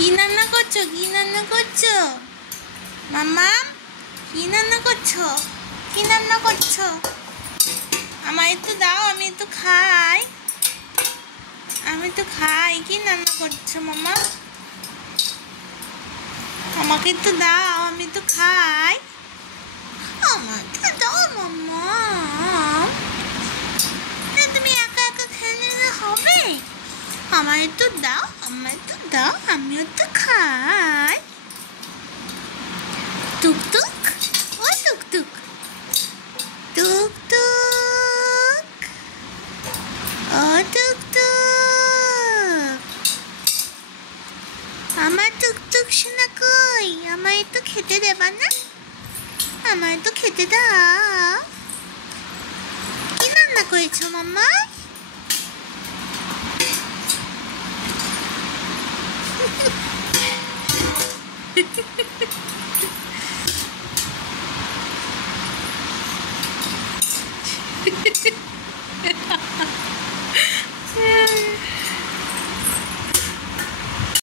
কি রান্না করছো? কি রান্না করছো মাম্মা? কি রান্না করছো? কি রান্না করছো? আমায় একটু দাও, আমি একটু খাই। আমি তো খাই। কি রান্না করছো মাম্মা? আমাকে একটু দাও, আমি তো খাই। আমাকে দাও মাম্মা। তুমি একা একা খেয়ে নিলে হবে? আমার একটু দাও, আমার একটু দাও, আমিও তো খাই। টুকটুক, ও টুকটুক, টুকটুক, ও টুকটুক, আমার টুকটুক শোনা কই? আমায় একটু খেতে দেবা না? আমায় তো খেতে দাও। কি রান্না করেছো মাম্মা?